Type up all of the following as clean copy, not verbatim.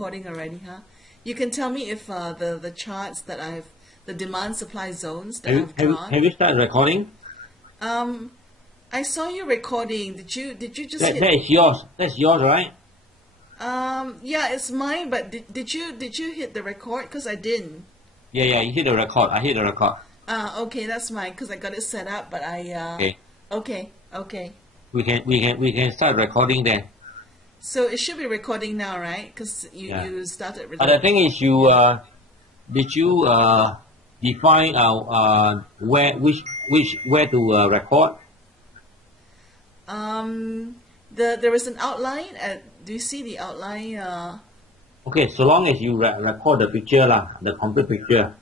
Recording already, huh? You can tell me if the charts that the demand supply zones that I've drawn. Have you started recording? I saw you recording. Did you just hit? That is yours. That's yours, right? Yeah, it's mine. But did you hit the record? Because I didn't. Yeah, you hit the record. I hit the record. Okay, that's mine because I got it set up. But Okay. Okay. We can start recording then. So it should be recording now, right? Because you started. The thing is, did you define where to record? There is an outline. Do you see the outline? Okay, so long as you record the picture the complete picture.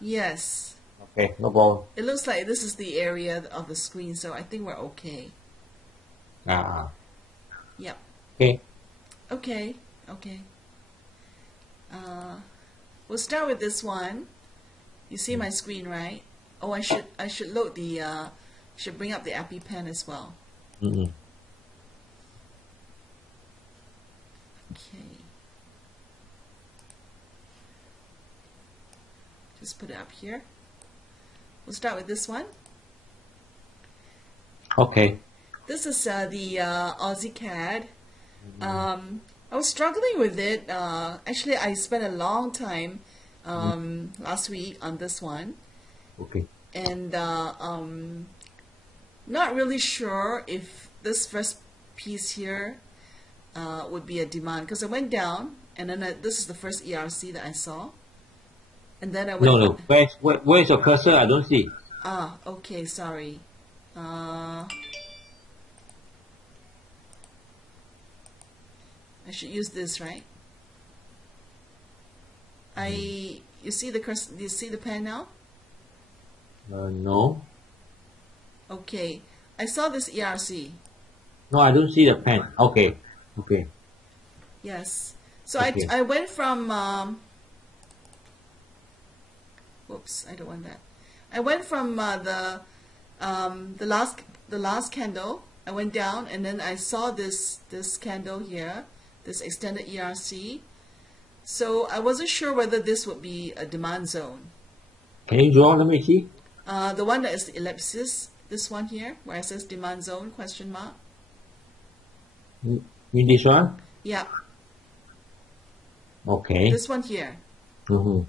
Yes. Okay, no problem. It looks like this is the area of the screen, so I think we're okay. Yep. Okay. Okay. We'll start with this one. You see my screen, right? Oh, I should load the should bring up the EpiPen as well. Mm-hmm. Okay. Just put it up here. We'll start with this one. Okay. This is the Aussie CAD. I was struggling with it. Actually, I spent a long time last week on this one. Okay. And not really sure if this first piece here would be a demand, because I went down and then this is the first ERC that I saw, and then I went. No. Where's your cursor? I don't see. Okay, sorry. I should use this, right? You see the cursor? Do you see the pen now? No. Okay, I saw this ERC. No, I don't see the pen. Okay. Yes. So Okay. I went from whoops, I don't want that. I went from the last candle. I went down and then I saw this candle here, this extended ERC. So I wasn't sure whether this would be a demand zone. Can you draw? Let me see. The one that is the ellipsis, this one here, where it says demand zone, question mark. In this one? Yeah. Okay. This one here. Mm-hmm.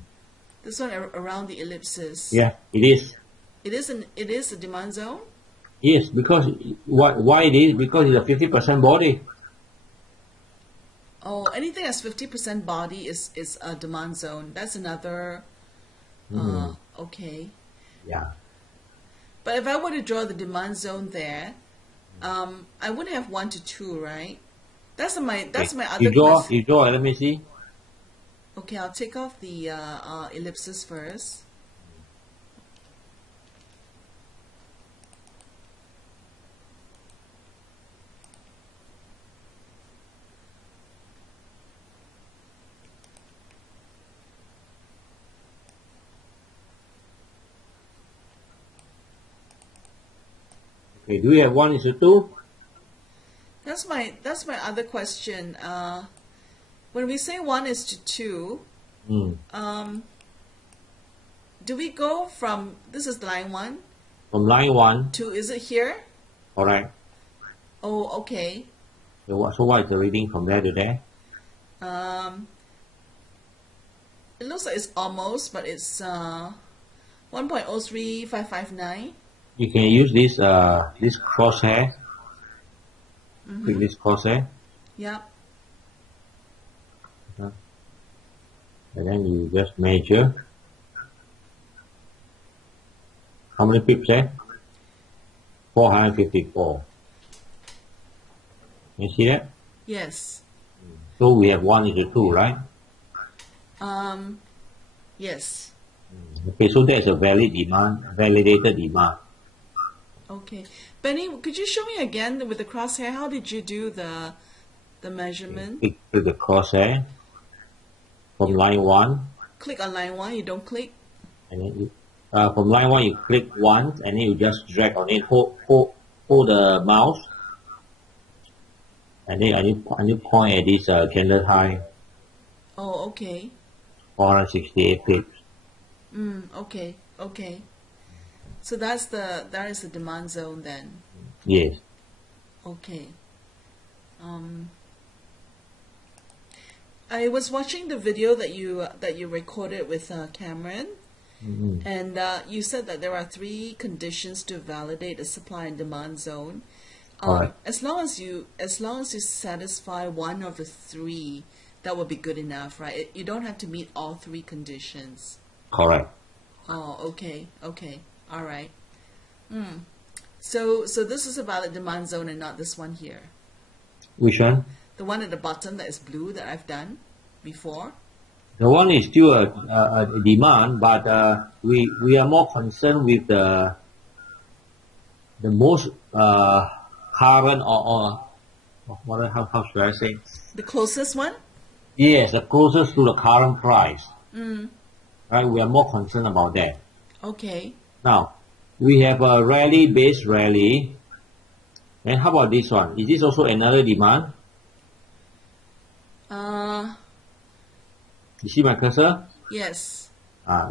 This one around the ellipsis. Yeah, it is. It is a demand zone? Yes, because why it is? Because it's a 50% body. Oh, anything that's 50% body is a demand zone. That's another. Okay. Yeah. But if I were to draw the demand zone there, I would have 1 to 2, right? That's my other question. You draw. Let me see. Okay, I'll take off the ellipsis first. Okay, do you have 1:2? That's my other question. When we say 1:2, do we go from, this is line 1? From line 1. To, is it here? Alright. Oh, okay. So what is the reading from there to there? It looks like it's almost, but it's 1.03559. You can use this crosshair. Click this crosshair. Yeah. And then you just measure. How many pips there? 454. You see that? Yes. So we have 1:2, right? Yes. Okay, so that's a validated demand. Okay. Benny, could you show me again with the crosshair, how did you do the measurement? Click to the crosshair from line 1. Click on line 1, you don't click? And then from line 1 you click once and then you just drag on it, hold the mouse, and then you point at this candle high Oh, okay. 468 pips. Okay, okay. So that is the demand zone then. Yes. Okay. I was watching the video that you recorded with Cameron, and you said that there are three conditions to validate a supply and demand zone. Correct. As long as you satisfy one of the three, that will be good enough, right? You don't have to meet all three conditions. Correct. Oh, okay, okay, all right. So this is a valid demand zone and not this one here. Which one? The one at the bottom that is blue that I've done before. The one is still a demand, but we are more concerned with the most current or what how should I say? The closest one? Yes, the closest to the current price. Right, we are more concerned about that. Okay. Now, we have a rally-based rally. And how about this one? Is this also another demand? You see my cursor? Yes.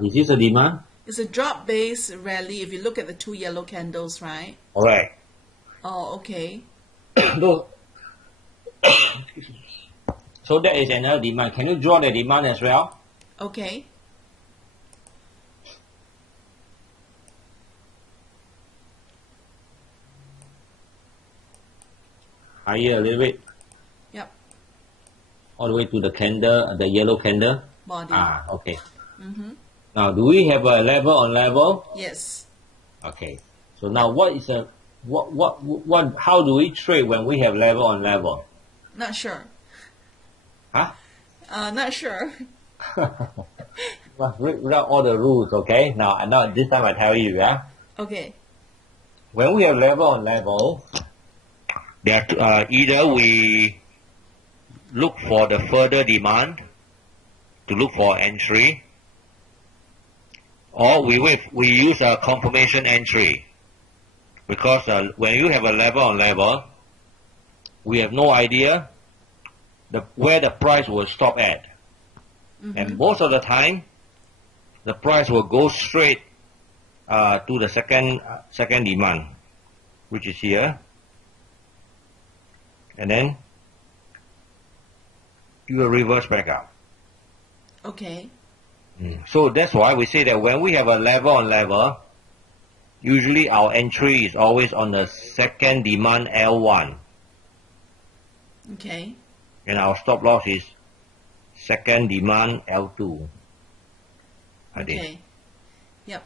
Is this a demand? It's a drop-based rally if you look at the two yellow candles, right? Alright. Oh, okay. So that is another demand. Can you draw the demand as well? Okay. Higher a little bit. Yep. All the way to the candle, the yellow candle. Body. Okay. Now, do we have a level on level? Yes. Okay. So now, what is a what? How do we trade when we have level on level? Not sure. Huh? Not sure. Must read out all the rules, okay? Now this time I tell you, yeah. Okay. When we have level on level, that either we look for the further demand to look for entry, or we use a confirmation entry, because when you have a level on level, we have no idea where the price will stop at, and most of the time, the price will go straight to the second demand, which is here. And then you will reverse back up. Okay. So that's why we say that when we have a level on level, usually our entry is always on the second demand L1. Okay. And our stop loss is second demand L2. Okay. Yep.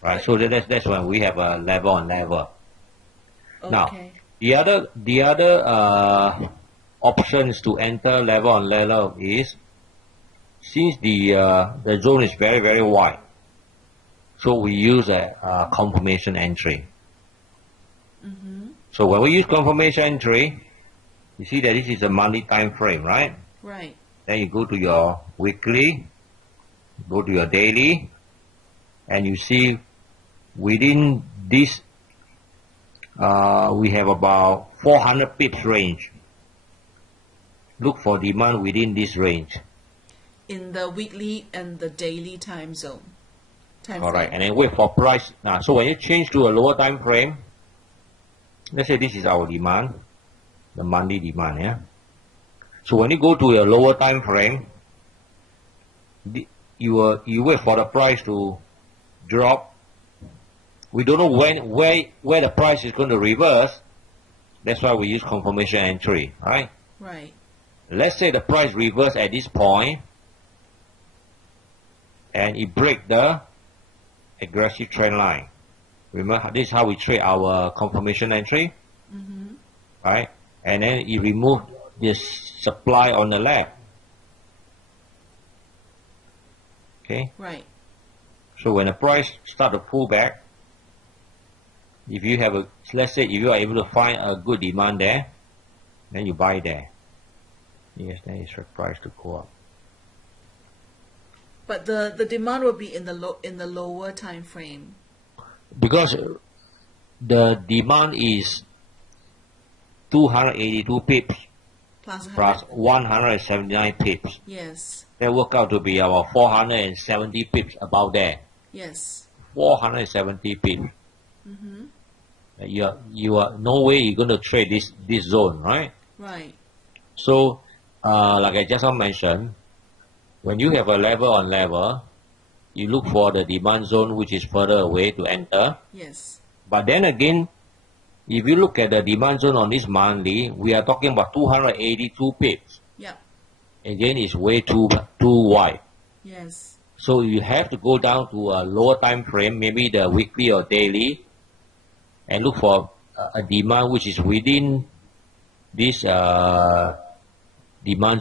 Right. So that's when we have a level on level. Okay. Now, the other options to enter level on level is, since the zone is very, very wide, so we use a confirmation entry. So when we use confirmation entry, you see that this is a monthly time frame, right? Right. Then you go to your weekly, go to your daily, and you see within this we have about 400 pips range. Look for demand within this range. In the weekly and the daily time zone. Alright, and then wait for price. So when you change to a lower time frame, let's say this is our demand, the monthly demand, yeah. So when you go to a lower time frame, you wait for the price to drop. We don't know where the price is going to reverse. That's why we use confirmation entry, right? Right. Let's say the price reverse at this point, and it break the aggressive trend line. Remember, this is how we trade our confirmation entry, right? And then it remove this supply on the left. Okay. Right. So when the price start to pull back, if you have let's say if you are able to find a good demand there, then you buy there. Yes, then you expect price to go up. But the demand will be in the lower time frame. Because the demand is 282 pips plus plus 100. 179 pips. Yes. That work out to be about 470 pips about there. Yes. 470 pips. You are no way you're going to trade this zone, right? Right. So, like I just now mentioned, when you have a level on level, you look for the demand zone which is further away to enter. Yes. But then again, if you look at the demand zone on this monthly, we are talking about 282 pips. Yep. Again, it's way too wide. Yes. So you have to go down to a lower time frame, maybe the weekly or daily, and look for a demand which is within this demand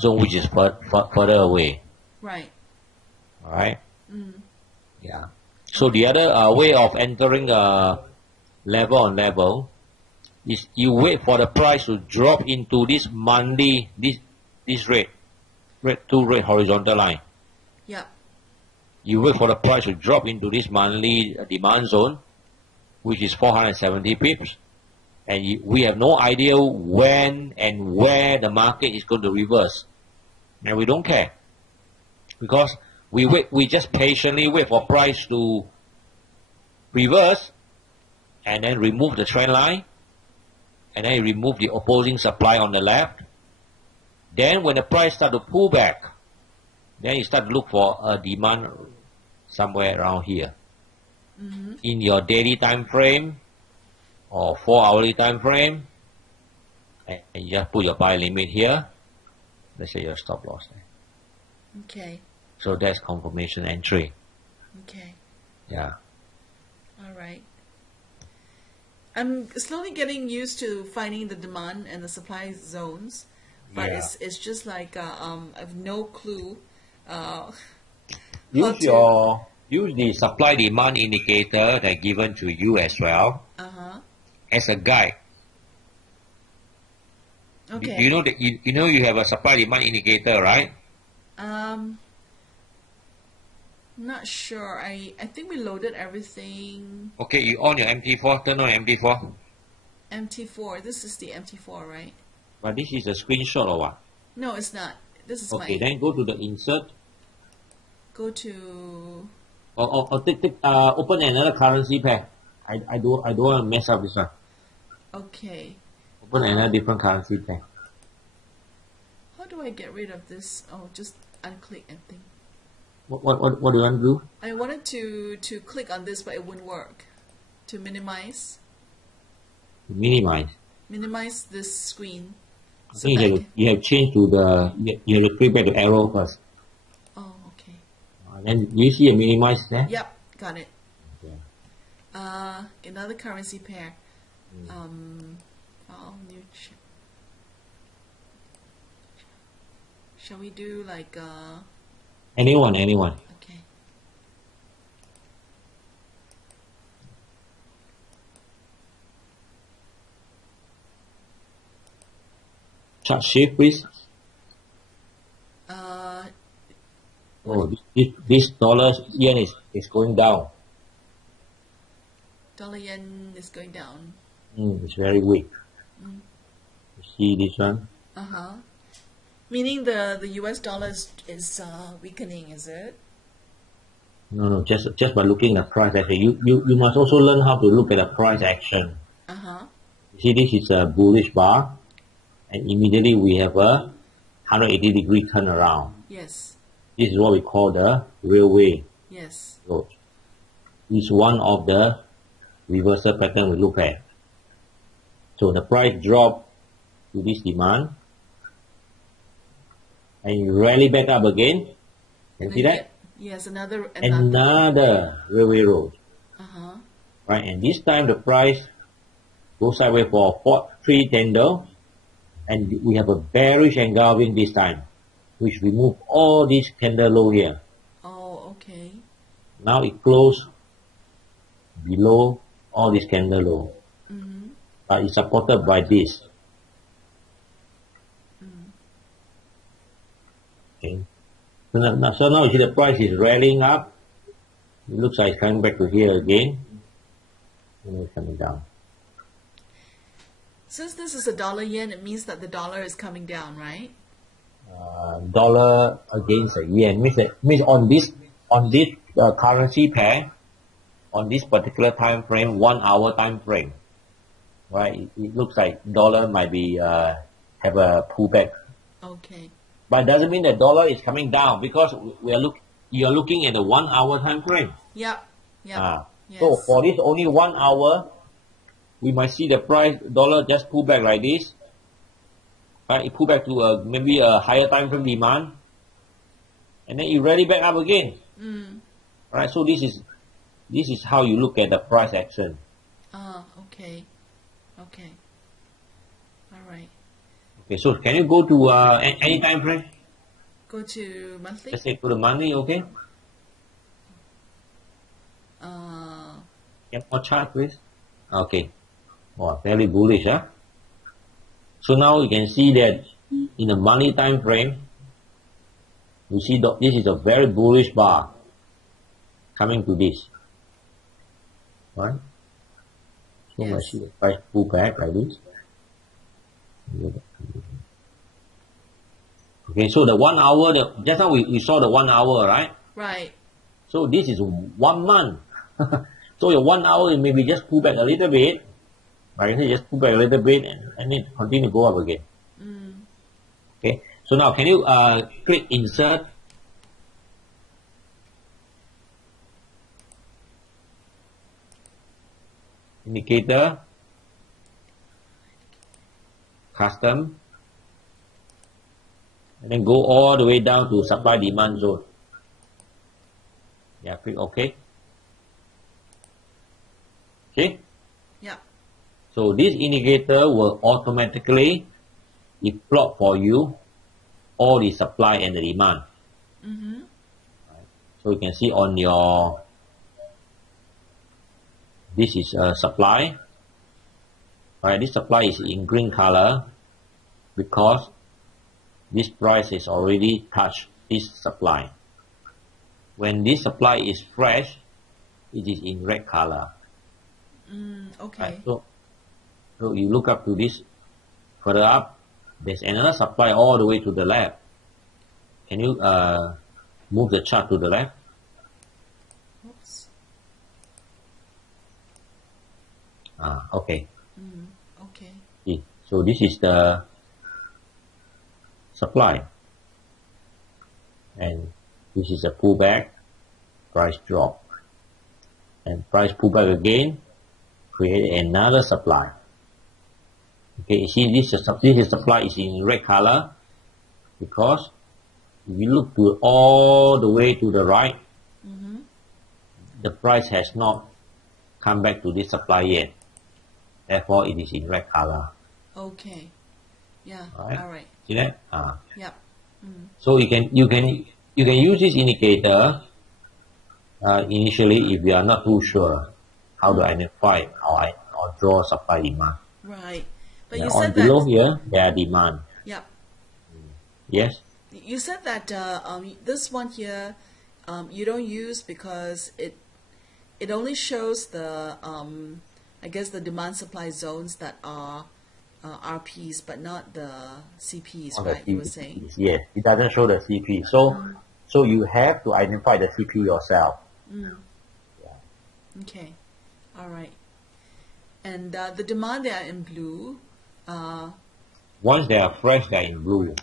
zone which is further away. Right. All right. Mm. Yeah. So the other way of entering level on level is you wait for the price to drop into this monthly this red horizontal line. Yep. You wait for the price to drop into this monthly demand zone, which is 470 pips, and we have no idea when and where the market is going to reverse, and we don't care because we just patiently wait for price to reverse, and then remove the trend line, and then remove the opposing supply on the left. Then when the price start to pull back, then you start to look for a demand somewhere around here. In your daily time frame or 4-hourly time frame, and you just put your buy limit here. Let's say your stop loss there. Okay. So that's confirmation entry. Okay. Yeah. All right. I'm slowly getting used to finding the demand and the supply zones, but Yeah. it's just like I have no clue. Use the supply demand indicator that given to you as well as a guide. Okay. You know that you have a supply demand indicator, right? Not sure. I think we loaded everything. Okay, you on your MT4, turn on MT4. MT4. This is the MT4, right? But this is a screenshot or what? No, it's not. This is Okay, my. then go to the insert. Go to. Or open another currency pair. I don't want to mess up this one. Okay. Open another different currency pair. How do I get rid of this? Oh, just unclick and think. What do you want to do? I wanted to click on this, but it wouldn't work. To minimize Minimize. this screen. I think you have changed to you have to click back to arrow first. Oh, okay. Then you see a minimize there? Yep, got it. Okay. Another currency pair. File new. Shall we do like Anyone. Okay. Chart shift, please. Oh, this dollar yen is going down. Dollar yen is going down. It's very weak. You see this one? Meaning the US dollar is weakening, is it? No, just by looking at price action. You must also learn how to look at the price action. You see, this is a bullish bar, and immediately we have a 180-degree turnaround. Yes. This is what we call the railway Yes. road. It's one of the reversal pattern we look at. So the price drop to this demand, and you rally back up again. Can you see that? Yes, another. Another railway road. Right, and this time the price goes sideways for 3 candle, and we have a bearish engulfing this time, which remove all this candle low here. Oh, okay. Now it closed below all this candle low. But it's supported by this. Okay. So now you see the price is rallying up. It looks like it's coming back to here again. And it's coming down. Since this is a dollar yen, it means that the dollar is coming down, right? Dollar against the yen means on this currency pair, on this particular time frame, 1 hour time frame, right? It looks like dollar might be have a pullback. Okay. But it doesn't mean that dollar is coming down because you're looking at the 1 hour time frame. Yep. Yep. Yes. So for this only 1 hour, we might see the price dollar just pull back like this. Right? It pull back to maybe a higher time frame demand, and then it rally back up again. Right? So this is how you look at the price action. Okay. Okay. All right. Okay, so can you go to any time frame? Go to monthly. Let's say to the monthly, okay? Get more chart, please. Okay. Wow, very bullish, huh? So now you can see that in the monthly time frame, you see this is a very bullish bar coming to this. Right? So I see the price pull back like this. Okay, so the 1 hour, just now we saw the 1 hour, right? Right. So this is 1 month. So your 1 hour, it maybe just pull back a little bit. Right? Just pull back a little bit and then continue to go up again. Okay, so now can you click insert? Indicator. Custom. And then go all the way down to supply demand zone. Yeah, click OK. Okay. Yeah. So this indicator will automatically plot for you all the supply and the demand. So you can see on your, this is supply. Right, this supply is in green color because this price is already touched this supply. When this supply is fresh, it is in red color. Okay. Right, so you look up to this, further up, there's another supply all the way to the left. Can you move the chart to the left? Oops. Okay. Okay. So this is the supply, and this is a pullback, price drop, and price pullback again, create another supply. Okay, you see this supply is in red color because if you look to all the way to the right, the price has not come back to this supply yet. Therefore, it is in red color. Okay. Yeah. All right. All right. See that? Yeah. So you can use this indicator initially if you are not too sure how to identify or draw supply demand. Right. But Now you on said below that. here, there are demand. Yeah. Yes. You said that this one here you don't use because it only shows the I guess the demand supply zones that are RPs, but not the CPs, On right? the You were CP. saying. Yes, it doesn't show the CP. So you have to identify the CP yourself. Okay. All right. And the demand, they are in blue. Once they are fresh, they are in blue.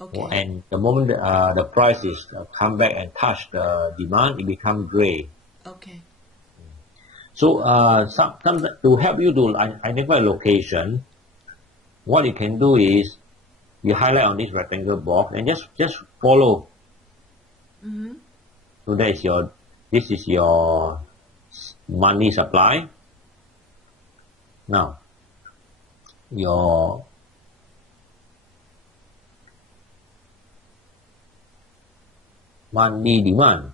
Okay. And the moment the price is come back and touch the demand, it becomes gray. Okay. So sometimes to help you to identify location, what you can do is you highlight on this rectangle box and just follow. So this is your monthly supply. Now your monthly demand.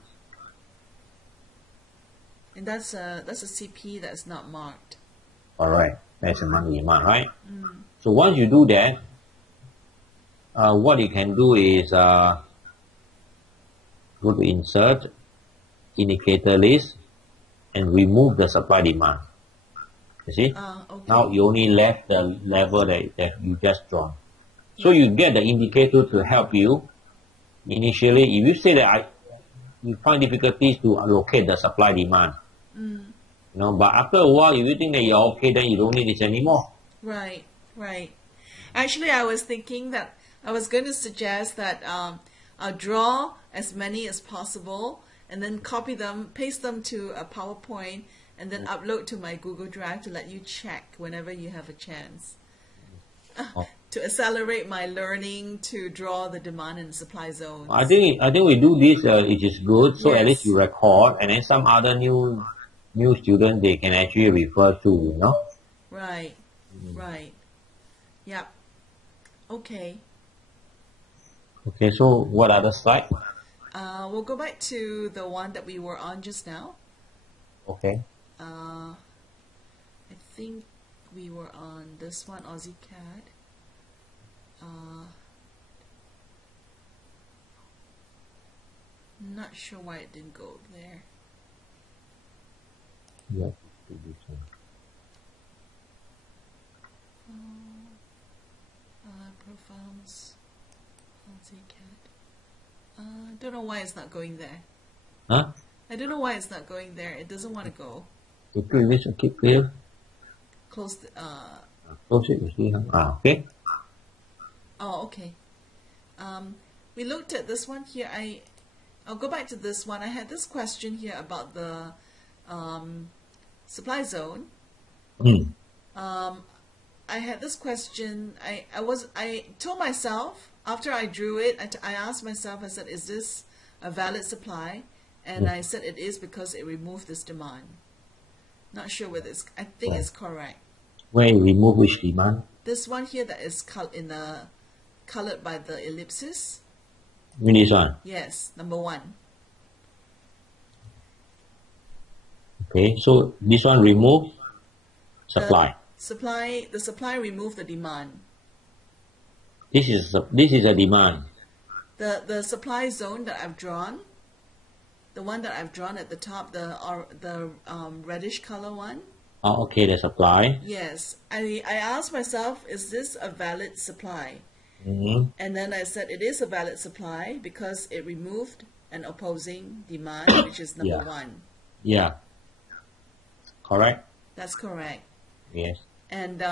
And that's a CP that's not marked. All right, that's a monthly demand, right? So once you do that, what you can do is go to insert, indicator list, and remove the supply demand. You see? Okay. Now you only left the level that you just drawn. So you get the indicator to help you. Initially, if you say that you find difficulties to locate the supply demand, but after a while, if you think that you're okay, then you don't need this anymore. Right, right. Actually, I was thinking that I was going to suggest that I'll draw as many as possible and then copy them, paste them to a PowerPoint, and then upload to my Google Drive to let you check whenever you have a chance. To accelerate my learning to draw the demand and supply zones. I think we do this. It is good. So Yes. At least you record, and then some other new students they can actually refer to. Right. Right. Yep. Okay. Okay. So what other slide? We'll go back to the one that we were on just now. Okay. I think we were on this one, Aussie CAD. Not sure why it didn't go there. Yeah. Profiles, Aussie CAD. Don't know why it's not going there. Huh? I don't know why it's not going there. It doesn't want to go. The previous keep clear. Close. Close it. You see? Okay. Oh, okay. We looked at this one here. I'll go back to this one. I had this question here about the supply zone. I had this question. I told myself after I drew it. I asked myself. I said, "Is this a valid supply?" And I said it is because it removed this demand. Not sure whether it's. I think it's correct. Where you remove which demand? This one here that is colored by the ellipsis. This one. Yes, number 1. Okay, so this one remove supply. The supply removed the demand. This is a demand. The supply zone that I've drawn, the one that I've drawn at the top, the reddish color one. Oh, okay, the supply. Yes, I asked myself, is this a valid supply? And then I said it is a valid supply because it removed an opposing demand, which is number 1. Yeah. Correct? That's correct. Yes. And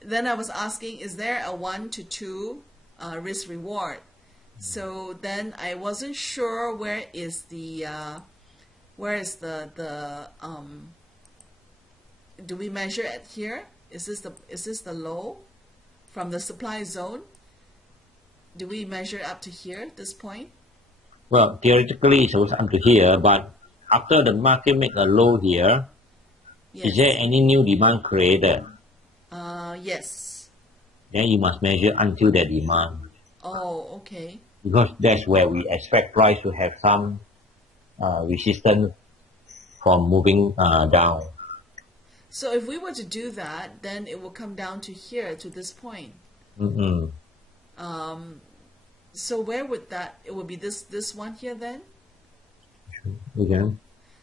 then I was asking, is there a 1 to 2 risk reward? So then I wasn't sure where is the do we measure it here? Is this the low from the supply zone? Do we measure up to here, this point? Well, theoretically it's also up to here, but after the market make a low here, is there any new demand created? Yes. Then you must measure until that demand. Oh, okay. Because that's where we expect price to have some resistance from moving down. So if we were to do that, then it will come down to here, to this point. So where would that? It would be this one here then. Okay.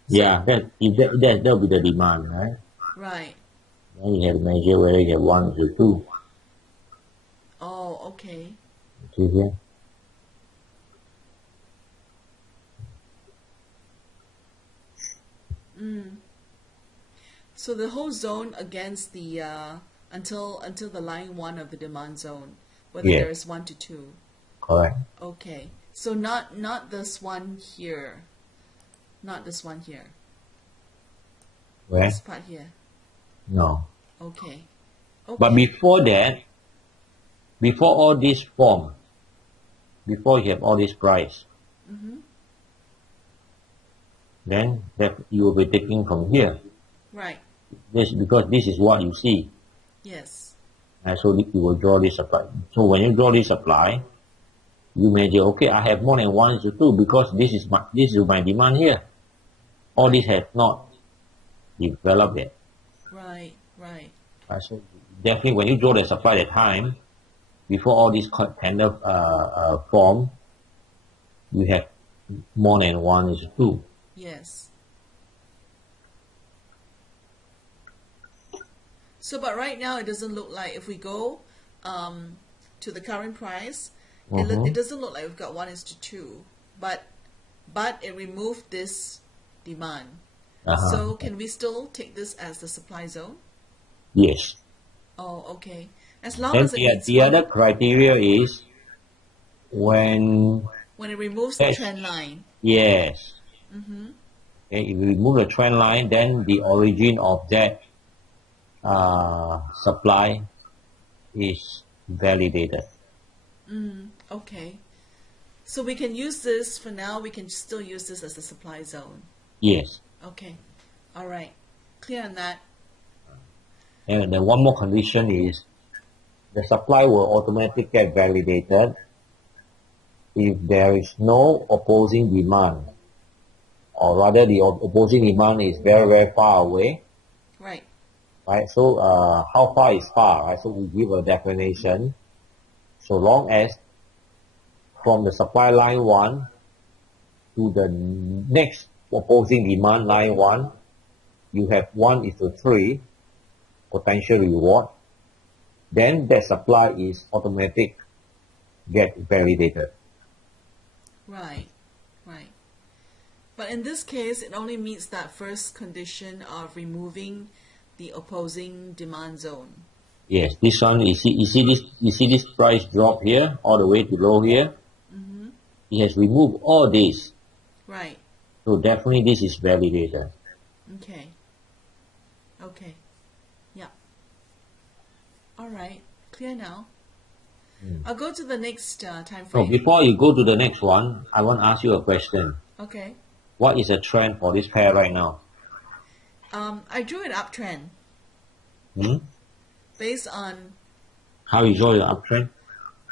Yeah, that will be the demand, right? Right. Then you have to measure whether you have 1 to 2. Oh, okay. See here. So the whole zone against the until the line 1 of the demand zone, whether there is 1 to 2. Correct. Okay. So not this one here. Not this one here. Where? This part here. No. Okay. But before that, before all this form, before you have all this price, then that you will be taking from here. Right. This because this is what you see. Yes. So you will draw this supply. So when you draw this supply, you measure, okay, I have more than 1 to 2 because this is my demand here. All this has not developed yet. Right. Right. So definitely when you draw the supply at time, before all this tender form, you have more than 1 to 2. Yes. So, but right now it doesn't look like if we go to the current price, it doesn't look like we've got 1:2, but it removed this demand. So can we still take this as the supply zone? Yes. Oh, okay. As long And as it meets the other criteria is when it removes the trend line. Yes. Okay, if you remove the trend line, then the origin of that supply is validated. Okay. So we can use this for now. We can still use this as a supply zone. Yes. Okay. All right. Clear on that. And then one more condition is the supply will automatically get validated if there is no opposing demand, or rather the opposing demand is very, very far away. Right. Right. So how far is far? Right. So we give a definition. So long as from the supply line 1 to the next opposing demand line 1, you have 1:3 potential reward, then that supply is automatic get validated. Right. Right. But in this case, it only meets that first condition of removing the opposing demand zone. Yes, this one you see this price drop here all the way to low here. It has removed all this. Right. So definitely this is validated. Okay. Okay. Yeah. All right. Clear now. I'll go to the next time So frame. before you go to the next one, I want to ask you a question. Okay. What is the trend for this pair right now? I drew an uptrend based on How you draw your uptrend?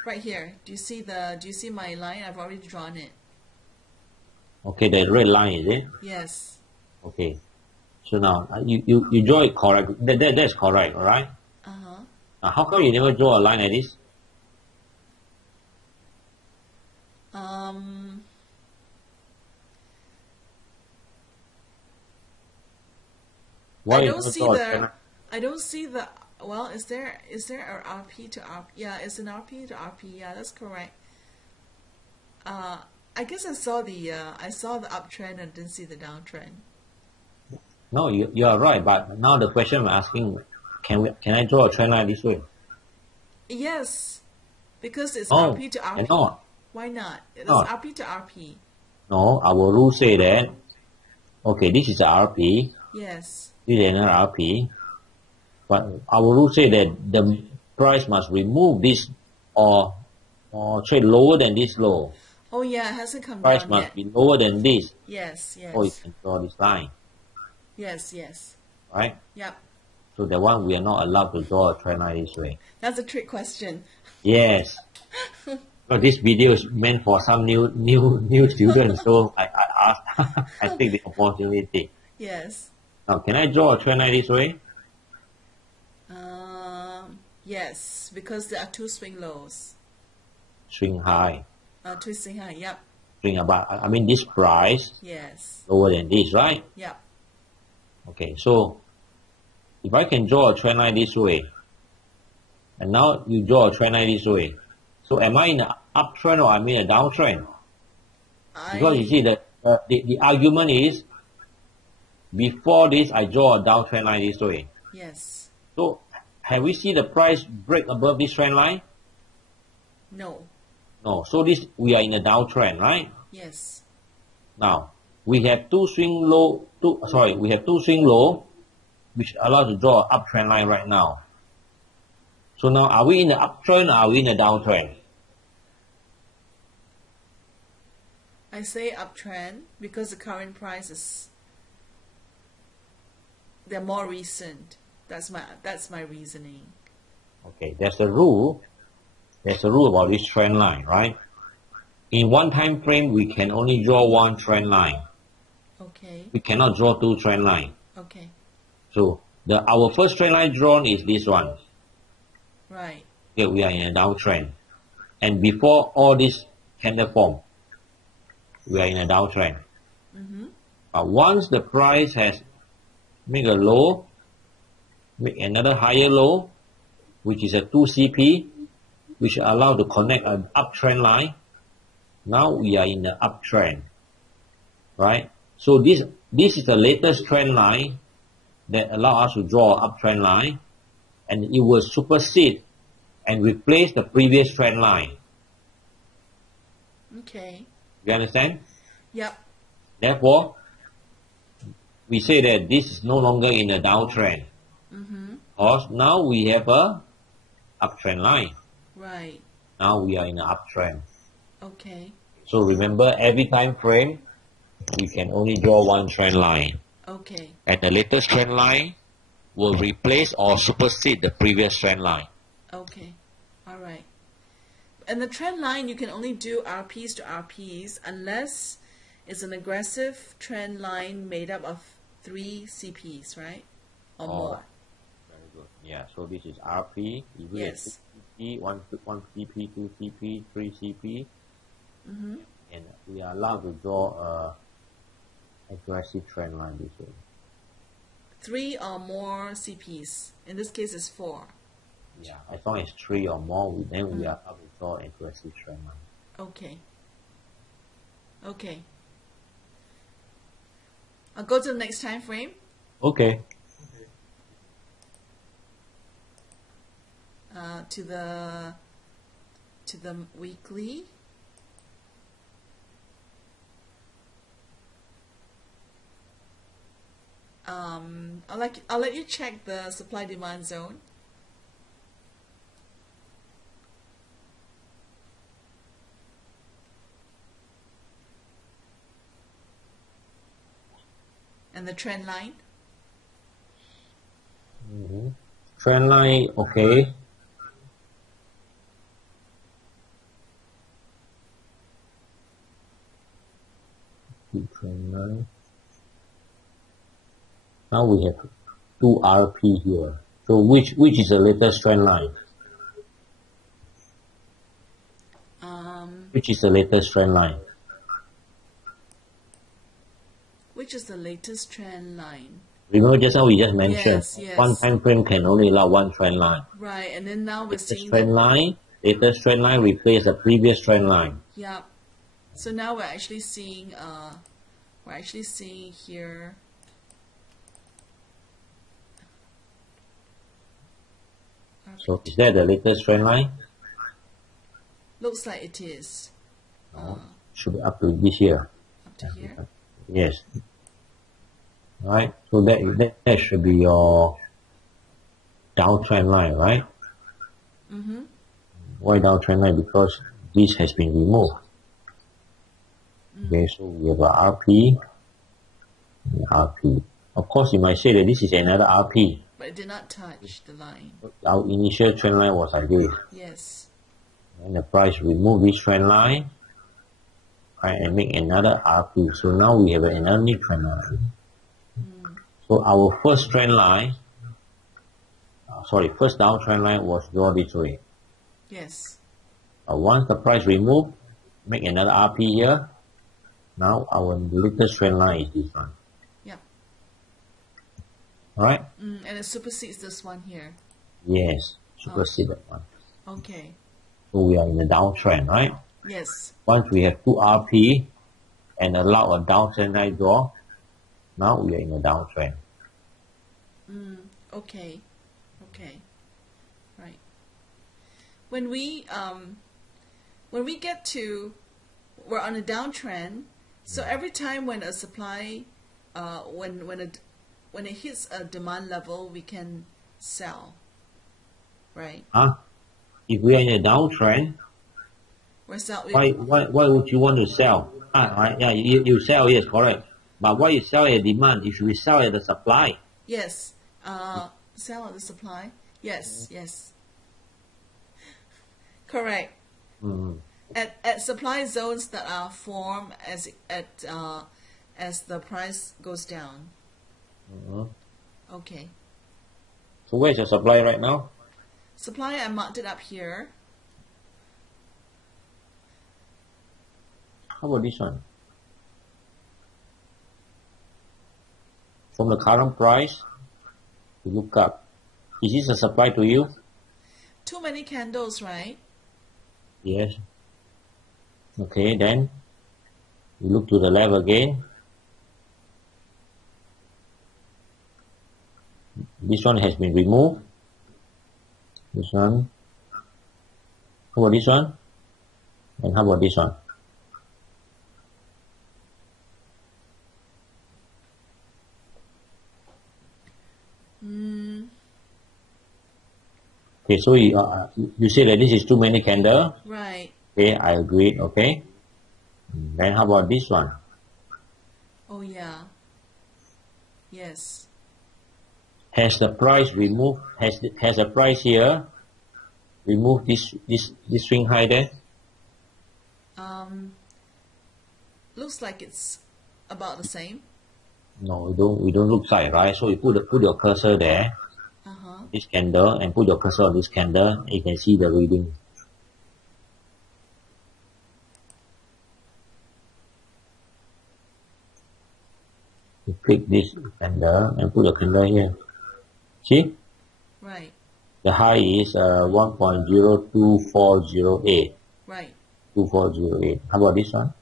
right here. Do you see my line? I've already drawn it. Okay, the red line is it? Yes. Okay. So now you draw it correct. That's correct, all right? Uh-huh. Now, how come you never draw a line like this? Why I you don't never see draw a the trend? I don't see the well, is there a RP to RP? Yeah, it's an RP to RP. Yeah, that's correct. I guess I saw the uptrend and didn't see the downtrend. No, you are right. But now the question I'm asking, can I draw a trend line this way? Yes, because it's No, RP to RP. cannot. Why not? It's No. RP to RP. No, our rule say that. Okay, this is a RP. Yes. This is another RP. But our rule say that the price must remove this or trade lower than this low. Oh yeah, it hasn't come Price down must yet. be lower than this. Yes, yes. So you can draw this line, Yes, yes. right? Yep. So that one we are not allowed to draw a trend line this way. That's a trick question. Yes. So this video is meant for some new students. So I asked, I take the opportunity. Yes. Now, can I draw a trend line this way? Yes, because there are two swing lows. Swing high, Two swing high. Yep. swing above. I mean this price Yes. lower than this, right? Yep. Okay, so if I can draw a trend line this way, and now you draw a trend line this way, so am I in an uptrend or am I in a downtrend? Because you see that the argument is before this I draw a downtrend line this way. Yes. So have we seen the price break above this trend line? No. No. So this we are in a downtrend, right? Yes. Now we have two swing low, which allow to draw an uptrend line right now. So now are we in the uptrend or are we in a downtrend? I say uptrend because the current price is they're more recent. That's my reasoning. Okay, there's a rule. There's a rule about this trend line, right? In one time frame, we can only draw one trend line. Okay. We cannot draw two trend line. Okay. So our first trend line drawn is this one. Right. Here we are in a downtrend, and before all this candle form, we are in a downtrend. But once the price has made a low, make another higher low, which is a 2CP, which allow to connect an uptrend line. Now we are in the uptrend, right? So this is the latest trend line that allow us to draw an uptrend line, and it will supersede and replace the previous trend line. Okay. You understand? Yep. Therefore, we say that this is no longer in a downtrend. Because now we have a uptrend line. Right. Now we are in an uptrend. Okay. So remember, every time frame, we can only draw one trend line. Okay. And the latest trend line will replace or supersede the previous trend line. Okay. All right. And the trend line, you can only do RPs to RPs unless it's an aggressive trend line made up of 3 CPs, right? Or more. Very good. Yeah, so this is RP. If we Yes. have 2 CP, 1 CP, 2 CP, 3 CP, and we are allowed to draw a aggressive trend line this way. 3 or more CPs. In this case, it's 4. Yeah, as long as 3 or more, then we are allowed to draw an aggressive trend line. Okay. Okay. I'll go to the next time frame. Okay. To the weekly. I'll let you check the supply demand zone. And the trend line. Trend line, okay. Trend line. Now we have 2 RP here. So which is the latest trend line? Which is the latest trend line? Which is the latest trend line? Remember just now we just mentioned Yes. one time frame can only allow one trend line. Right, and then now we're seeing Latest trend line replace the previous trend line. Yeah. So now we're actually seeing here. So is that the latest trend line? Looks like it is. Should be up to this here. Up to here. Yes. Right. So that should be your downtrend line, right? Why downtrend line? Because this has been removed. Okay, so we have a RP and RP. Of course, you might say that this is another RP. But it did not touch the line. Our initial trend line was like this. Yes. And the price remove this trend line, right, and make another RP. So now we have another new trend line. So our first trend line, first downtrend line was drawn this way. Yes. Once the price removed, make another RP here. Now our latest trend line is this one. Yeah. Alright? And it supersedes this one here. Yes, supersede that one. Okay. So we are in a downtrend, right? Yes. Once we have 2 RP and allow a downtrend line draw, now we are in a downtrend. Okay. Okay. Right. When we get to, we're on a downtrend. So every time when a supply, when it hits a demand level, we can sell. Right. If we are in a downtrend, why would you want to sell? Yeah, you sell, yes, correct. But why you sell at demand? You should sell at the supply. Yes. Sell at the supply. Yes. Yes. Correct. At supply zones that are formed as the price goes down. Okay. So where's your supply right now? Supply, I marked it up here. How about this one? From the current price, you look up Is this a supply to you? Too many candles, right? Yes. Okay, then you look to the left again. This one has been removed. This one. How about this one? And how about this one? Okay, so you say that this is too many candle. Right. Okay, I agree. Okay. Then how about this one? Oh yeah. Yes. Has the price removed? Has the price here removed this swing high there? Looks like it's about the same. No, we don't look like, right? So you put your cursor there, this candle, and put your cursor on this candle. You can see the reading. You click this candle and put your candle here. See? Right. The high is 1.02408. Right. 2408. How about this one?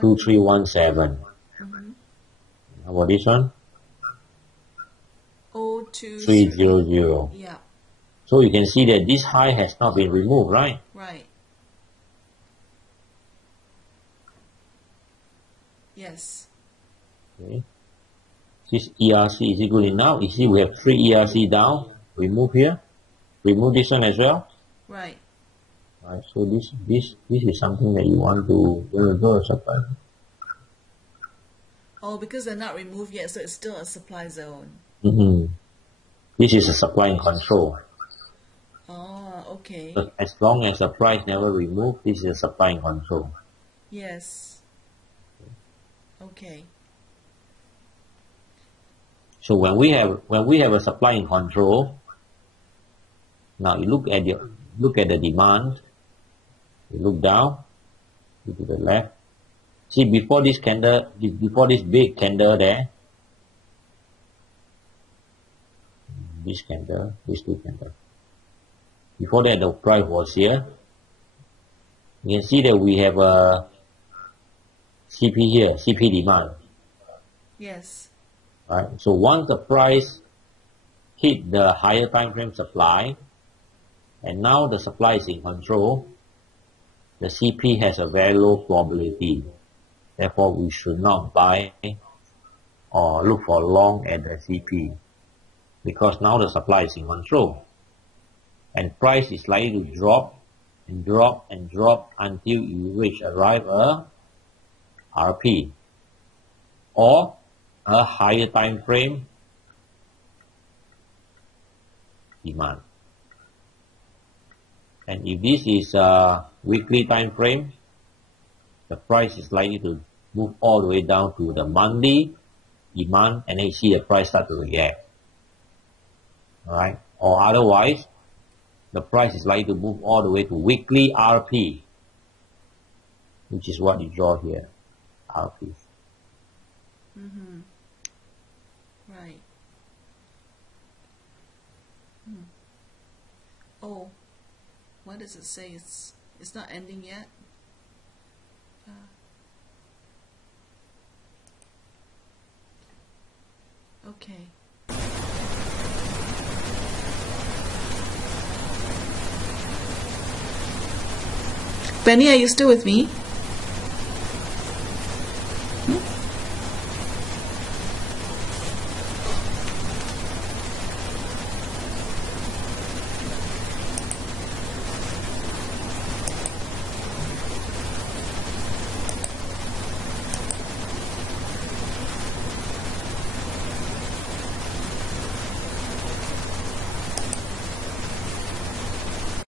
2317. How about this one? 02300. Yeah. So you can see that this high has not been removed, right? Right. Yes. Okay. This ERC, is it good enough? You see we have 3 ERC down. Remove here. Remove this one as well. Right. Right. So this is something that you want to go a supply. Oh, because they're not removed yet, so it's still a supply zone. This is a supply and control. Oh, okay. But as long as the price never removed, this is a supply and control. Yes. Okay. So when we have a supply and control, now you look at the demand. You look down, look to the left. See, before this big candle there, this candle, these two candles. Before that, the price was here. You can see that we have a CP here, CP demand. Yes. Right. So once the price hit the higher time frame supply, and now the supply is in control, the CP has a very low probability. Therefore, we should not buy or look for long at the CP, because now the supply is in control. And price is likely to drop and drop and drop until you arrive a RP or a higher time frame demand. And if this is a weekly time frame, the price is likely to move all the way down to the monthly demand, and then you see the price start to react. Alright? Or otherwise, the price is likely to move all the way to weekly RP, which is what you draw here, RP. Right. Oh, what does it say? It's not ending yet. Okay. Benny, are you still with me?